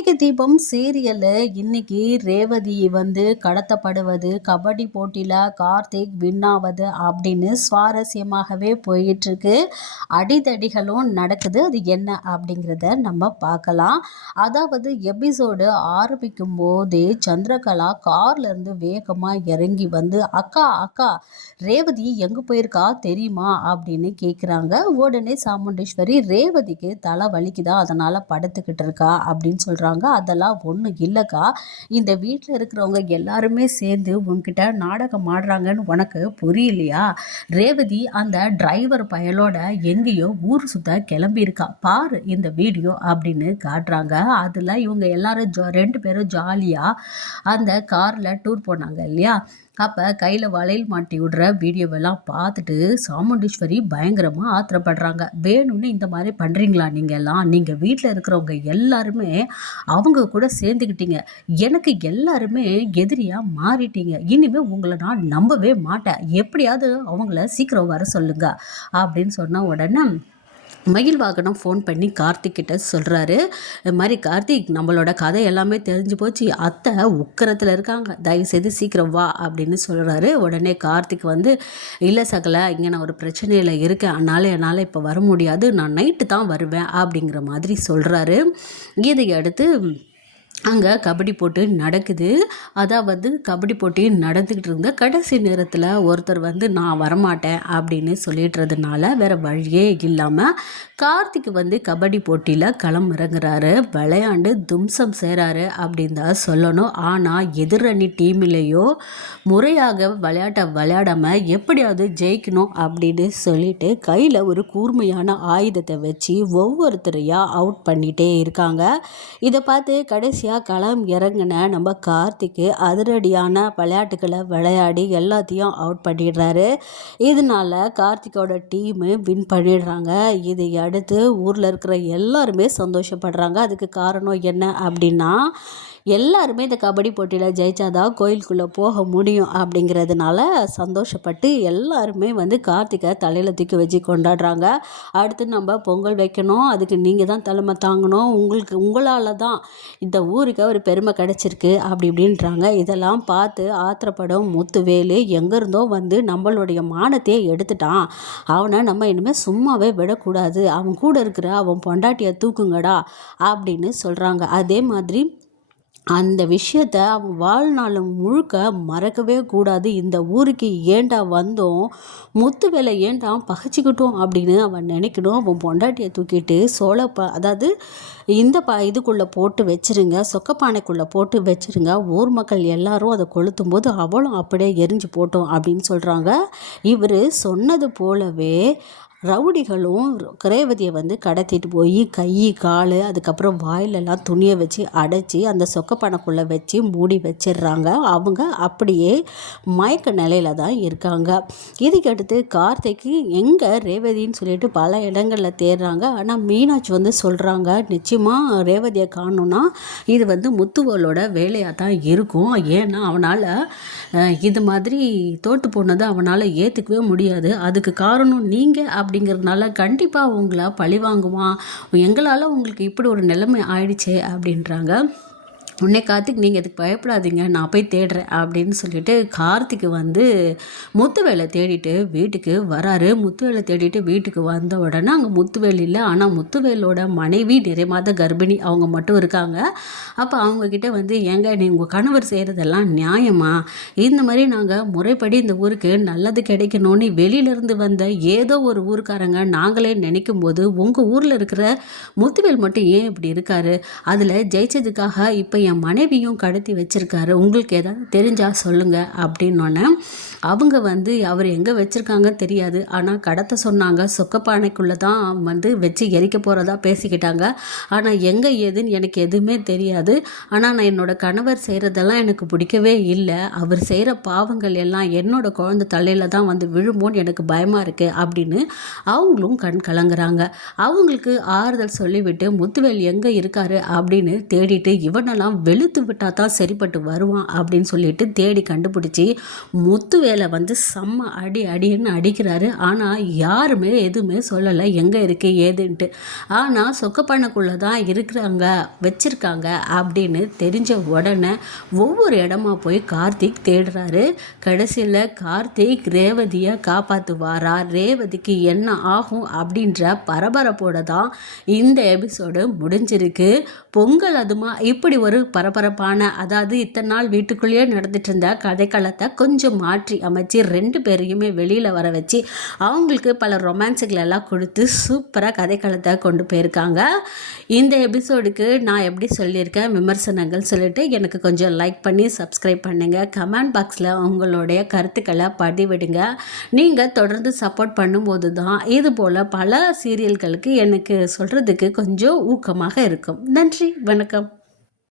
கார்த்திகை தீபம் சீரியலில் இன்னைக்கு ரேவதி வந்து கடத்தப்படுவது கபடி போட்டியில் கார்த்திக் வின்னாவது அப்படின்னு சுவாரஸ்யமாகவே போயிட்டுருக்கு. அடிதடிகளும் நடக்குது. அது என்ன அப்படிங்கிறத நம்ம பார்க்கலாம். அதாவது எபிசோடு ஆரம்பிக்கும் போதே சந்திரகலா கார்லேருந்து வேகமாக இறங்கி வந்து அக்கா அக்கா ரேவதி எங்கே போயிருக்கா? தெரியுமா? அப்படின்னு கேட்குறாங்க உடனே சாமுண்டேஸ்வரி ரேவதிக்கு தலை வலிக்குதா? அதனால் படுத்துக்கிட்டு இருக்கா அப்படின்னு சொல்கிறாங்க அதெல்லாம் ஒன்றும் இல்லைக்கா. இந்த வீட்டில் இருக்கிறவங்க எல்லாருமே சேர்ந்து உன்கிட்ட நாடகம் ஆடுறாங்கன்னு உனக்கு புரியலையா? ரேவதி அந்த டிரைவர் பயலோட எங்கேயோ ஊர் சுத்த கிளம்பியிருக்கா. பாரு இந்த வீடியோ அப்படின்னு காட்டுறாங்க. அதில் இவங்க எல்லாரும் ஜா ரெண்டு பேரும் ஜாலியாக அந்த காரில் டூர் போனாங்க இல்லையா? அப்போ கையில் வளையல் மாட்டி விடுற வீடியோவெல்லாம் பார்த்துட்டு சாமுண்டீஸ்வரி பயங்கரமாக ஆத்திரப்படுறாங்க. வேணும்னு இந்த மாதிரி பண்ணுறீங்களா நீங்கள் எல்லாம்? நீங்கள் வீட்டில் இருக்கிறவங்க எல்லாருமே அவங்க கூட சேர்ந்துக்கிட்டீங்க எனக்கு எல்லாருமே எதிரியாக மாறிட்டீங்க. இனிமேல் உங்களை நான் நம்பவே மாட்டேன். எப்படியாவது அவங்கள சீக்கிரம் வர சொல்லுங்க. அப்படின்னு சொன்ன உடனே மயில் வாகனம் ஃபோன் பண்ணி கார்த்திக் கிட்ட சொல்கிறாரு இது மாதிரி கார்த்திக் நம்மளோட கதை எல்லாமே தெரிஞ்சு போச்சு. அத்தை உக்கரத்தில் இருக்காங்க. தயவுசெய்து சீக்கிரம் வா அப்படின்னு சொல்கிறாரு உடனே கார்த்திக் வந்து இல்லை சகல இங்கே நான் ஒரு பிரச்சனையில் இருக்கேன். அதனால் என்னால் இப்போ வர முடியாது. நான் நைட்டு தான் வருவேன். அப்படிங்கிற மாதிரி சொல்கிறாரு இதை அடுத்து அங்கே கபடி போட்டு நடக்குது. அதாவது கபடி போட்டி நடந்துக்கிட்டு இருந்த கடைசி நேரத்தில் ஒருத்தர் வந்து நான் வரமாட்டேன் அப்படின்னு சொல்லிடுறதுனால வேறு வழியே இல்லாமல் கார்த்திக் வந்து கபடி போட்டியில் களம் இறங்குறாரு. விளையாண்டு தும்சம் செய்கிறாரு அப்படின்னு தான் சொல்லணும். ஆனால் எதிரணி டீம்லேயோ முறையாக விளையாட்டை விளையாடாமல் எப்படியாவது ஜெயிக்கணும் அப்படின்னு சொல்லிட்டு கையில் ஒரு கூர்மையான ஆயுதத்தை வச்சு ஒவ்வொருத்தரையாக அவுட் பண்ணிகிட்டே இருக்காங்க. இதை பார்த்து கடைசியாக கடைசியாக களம் இறங்கின நம்ம கார்த்திக்கு அதிரடியான விளையாட்டுகளை விளையாடி எல்லாத்தையும் அவுட் பண்ணிடுறாரு. இதனால கார்த்திக்கோட டீமு வின் பண்ணிடுறாங்க. இதை அடுத்து ஊரில் இருக்கிற எல்லாருமே சந்தோஷப்படுறாங்க. அதுக்கு காரணம் என்ன அப்படின்னா எல்லாருமே இந்த கபடி போட்டியில் ஜெயிச்சாதான் கோயிலுக்குள்ளே போக முடியும் அப்படிங்கிறதுனால சந்தோஷப்பட்டு எல்லாருமே வந்து கார்த்திகை தலையில் தூக்கி வச்சு கொண்டாடுறாங்க. அடுத்து நம்ம பொங்கல் வைக்கணும். அதுக்கு நீங்கள் தான் தலைமை தாங்கணும். உங்களுக்கு உங்களால் தான் இந்த ஊருக்கு ஒரு பெருமை கிடச்சிருக்கு அப்படி இப்படின்றாங்க. இதெல்லாம் பார்த்து ஆத்திரப்படும் முத்துவேலு எங்கேருந்தோ வந்து நம்மளுடைய மானத்தையே எடுத்துட்டான். அவனை நம்ம இனிமேல் சும்மாவே விடக்கூடாது. அவன் கூட இருக்கிற அவன் பொண்டாட்டியை தூக்குங்கடா அப்படின்னு சொல்கிறாங்க அதே மாதிரி அந்த விஷயத்த அவன் வாழ்நாள் முழுக்க மறக்கவே கூடாது. இந்த ஊருக்கு ஏண்டா வந்தோம்? முத்து வேலை ஏண்டா பகைச்சிக்கிட்டோம் அப்படின்னு அவன் நினைக்கணும். அவன் பொண்டாட்டியை தூக்கிட்டு சோழ ப அதாவது இந்த ப இதுக்குள்ளே போட்டு வச்சுருங்க சொக்கப்பானைக்குள்ளே போட்டு வச்சுருங்க. ஊர் மக்கள் எல்லாரும் அதை கொளுத்தும் போது அவளும் அப்படியே எரிஞ்சு போட்டோம் அப்படின்னு சொல்கிறாங்க இவர் சொன்னது போலவே ரவுடிகளும் ரேவதியை வந்து கடத்திட்டு போய் கை கால் அதுக்கப்புறம் வாயிலெல்லாம் துணியை வச்சு அடைச்சி அந்த சொக்கப்பணக்குள்ளே வச்சு மூடி வச்சிடுறாங்க. அவங்க அப்படியே மயக்க நிலையில தான் இருக்காங்க. இதுக்கடுத்து கார்த்திக்கு எங்கே ரேவதின்னு சொல்லிட்டு பல இடங்களில் தேடுறாங்க. ஆனால் மீனாட்சி வந்து சொல்கிறாங்க நிச்சயமாக ரேவதியை காணும்னா இது வந்து முத்துவலோட வேலையாக தான் இருக்கும். ஏன்னா அவனால் இது மாதிரி தோட்டு போனதை அவனால் ஏற்றுக்கவே முடியாது. அதுக்கு காரணம் நீங்கள் அப்படிங்கிறதுனால கண்டிப்பாக உங்களை பழி வாங்குவான் எங்களால் உங்களுக்கு இப்படி ஒரு நிலைமை ஆயிடுச்சே அப்படின்றாங்க. உடனே கார்த்திக் நீங்கள் இதுக்கு பயப்படாதீங்க நான் போய் தேடுறேன் அப்படின்னு சொல்லிட்டு கார்த்திக் வந்து முத்துவேலை தேடிட்டு வீட்டுக்கு வராரு. முத்துவேலை தேடிட்டு வீட்டுக்கு வந்த உடனே அங்கே முத்துவேல் இல்லை. ஆனால் முத்துவேலோட மனைவி நிறைமாத கர்ப்பிணி அவங்க மட்டும் இருக்காங்க. அப்போ அவங்கக்கிட்ட வந்து ஏங்க நீ உங்கள் கணவர் செய்கிறதெல்லாம் நியாயமா? இந்த மாதிரி நாங்கள் முறைப்படி இந்த ஊருக்கு நல்லது கிடைக்கணும்னு வெளியிலேருந்து வந்த ஏதோ ஒரு ஊருக்காரங்க நாங்களே நினைக்கும் போது உங்கள் ஊரில் இருக்கிற முத்துவேல் மட்டும் ஏன் இப்படி இருக்காரு? அதில் ஜெயிச்சதுக்காக இப்போ என் மனைவியும் கடத்தி வச்சுருக்காரு. உங்களுக்கு ஏதாவது தெரிஞ்சால் சொல்லுங்கள் அப்படின்னோடனே அவங்க வந்து அவர் எங்கே வச்சுருக்காங்கன்னு தெரியாது. ஆனால் கடத்த சொன்னாங்க. சொக்கப்பானைக்குள்ளே தான் வந்து வச்சு எரிக்க போகிறதா பேசிக்கிட்டாங்க. ஆனால் எங்கே ஏதுன்னு எனக்கு எதுவுமே தெரியாது. ஆனால் நான் என்னோடய கணவர் செய்கிறதெல்லாம் எனக்கு பிடிக்கவே இல்லை. அவர் செய்கிற பாவங்கள் எல்லாம் என்னோடய குழந்தை தலையில் தான் வந்து விழுமோன்னு எனக்கு பயமாக இருக்குது அப்படின்னு அவங்களும் கண் கலங்குறாங்க. அவங்களுக்கு ஆறுதல் சொல்லிவிட்டு முத்துவேல் எங்கே இருக்காரு? அப்படின்னு தேடிட்டு இவனெல்லாம் தான் வெளுத்து விட்டால் தான் சரிப்பட்டு வருவான் அப்படின்னு சொல்லிட்டு தேடி கண்டுபிடிச்சி முத்து வேலை வந்து செம்ம அடி அடின்னு அடிக்கிறாரு. ஆனால் யாருமே எதுவுமே சொல்லலை. எங்கே இருக்குது ஏதுன்ட்டு. ஆனால் சொக்கப்பண்ணக்குள்ளே தான் இருக்கிறாங்க வச்சுருக்காங்க அப்படின்னு தெரிஞ்ச உடனே ஒவ்வொரு இடமா போய் கார்த்திக் தேடுறாரு. கடைசியில் கார்த்திக் ரேவதியை காப்பாற்றுவாரா ரேவதிக்கு என்ன ஆகும் அப்படின்ற பரபரப்போட தான் இந்த எபிசோடு முடிஞ்சிருக்கு. பொங்கல் அதுமா இப்படி ஒரு பரபரப்பான அதாவது இத்தனை நாள் வீட்டுக்குள்ளேயே நடந்துட்டு இருந்த கதைக்களத்தை கொஞ்சம் மாற்றி அமைச்சு ரெண்டு பேரையுமே வெளியில் வர வச்சு அவங்களுக்கு பல ரொமான்ஸுகளெல்லாம் கொடுத்து சூப்பராக கதைக்களத்தை கொண்டு போயிருக்காங்க. இந்த எபிசோடுக்கு நான் எப்படி சொல்லியிருக்கேன் விமர்சனங்கள் சொல்லிட்டு எனக்கு கொஞ்சம் லைக் பண்ணி சப்ஸ்கிரைப் பண்ணுங்கள் கமெண்ட் பாக்ஸில் உங்களுடைய கருத்துக்களை பதிவிடுங்க. நீங்கள் தொடர்ந்து சப்போர்ட் பண்ணும்போது தான் இது போல் பல சீரியல்களுக்கு எனக்கு சொல்கிறதுக்கு கொஞ்சம் ஊக்கமாக இருக்கும். நன்றி வணக்கம்.